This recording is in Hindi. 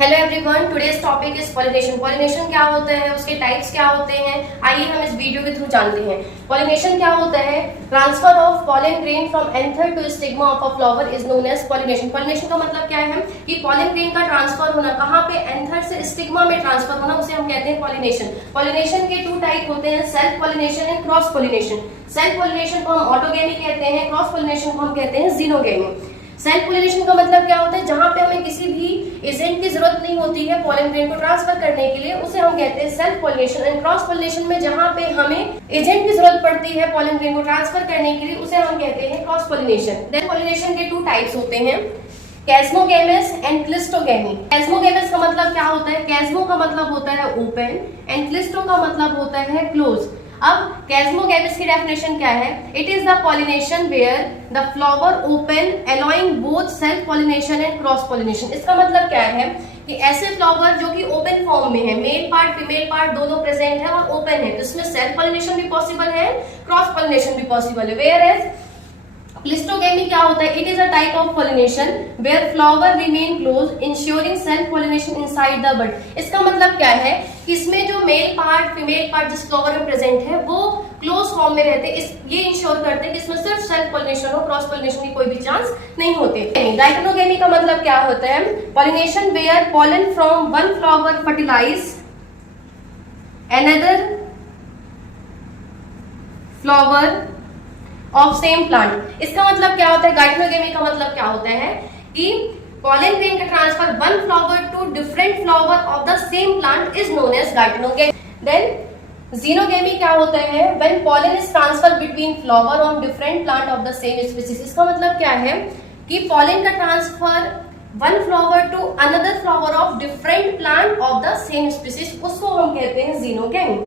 Hello everyone, today's topic is pollination. Pollination क्या होता है, उसके टाइप्स क्या होते हैं, आइए हम इस वीडियो के थ्रू जानते हैं। पॉलिनेशन क्या होता है? Transfer of pollen grain from anther to stigma of a flower is known as pollination. Pollination का मतलब क्या है कि पॉलन ग्रेन का ट्रांसफर होना, कहाँ पे? एंथर से स्टिग्मा में ट्रांसफर होना, उसे हम कहते हैं पॉलिनेशन। पॉलिनेशन के टू टाइप होते हैं, self pollination and cross pollination. Self pollination को हम ऑटोगेमी कहते हैं, क्रॉस पॉलिनेशन को हम कहते हैं जीनोगेमी। सेल्फ पॉलिनेशन का मतलब क्या होता है? जहां पे हमें किसी भी एजेंट की जरूरत नहीं होती है पॉलन ग्रेन को ट्रांसफर करने के लिए, उसे हम कहते हैं self pollination. And cross pollination में जहां पे हमें एजेंट की जरूरत पड़ती है पॉलन ग्रेन को ट्रांसफर करने के लिए, उसे हम कहते हैं क्रॉस पॉलिनेशन। देन पॉलिनेशन के टू टाइप्स होते हैं, कैस्मोगेमस एंड क्लिस्टोगेमी। कैस्मोगेमस का मतलब क्या होता है? कैस्मो का मतलब होता है ओपन एंड क्लिस्टो का मतलब होता है क्लोज। अब कैस्मोगेमस की डेफिनेशन क्या है? It is the pollination where the flower open allowing both self pollination and cross pollination. इसका मतलब क्या है कि ऐसे फ्लावर जो कि ओपन फॉर्म में है, मेल पार्ट फीमेल पार्ट दोनों प्रेजेंट है और ओपन है, तो इसमें सेल्फ पॉलिनेशन भी पॉसिबल है, क्रॉस पॉलिनेशन भी पॉसिबल है। वेयर एज क्लिस्टोगेमी क्या होता है? It is a type of pollination where flower remain close ensuring self pollination inside the bud. इसका मतलब क्या है कि इसमें जो मेल पार्ट फीमेल पार्ट जिस फ्लावर में प्रेजेंट है वो क्लोज फॉर्म में रहते हैं। ये इंश्योर करते हैं कि इसमें सिर्फ सेल्फ पॉलिनेशन हो, क्रॉस पॉलिनेशन की कोई भी चांस नहीं होते। डाइकोटोगेमी का मतलब क्या होता है? Pollination where pollen from one flower fertilize another flower of same plant. इसका मतलब क्या होता है? गाइटोगेमी का मतलब क्या होता है कि पॉलन ग्रेन का transfer one flower to different flower of the same plant is known as geitonogamy. Then xenogamy क्या होता है? When pollen is transfer between flower on different plant of the same species. इसका मतलब क्या है कि पॉलन का transfer one flower to another flower of different plant of the same species, उसको हम कहते हैं जीनोगेमी।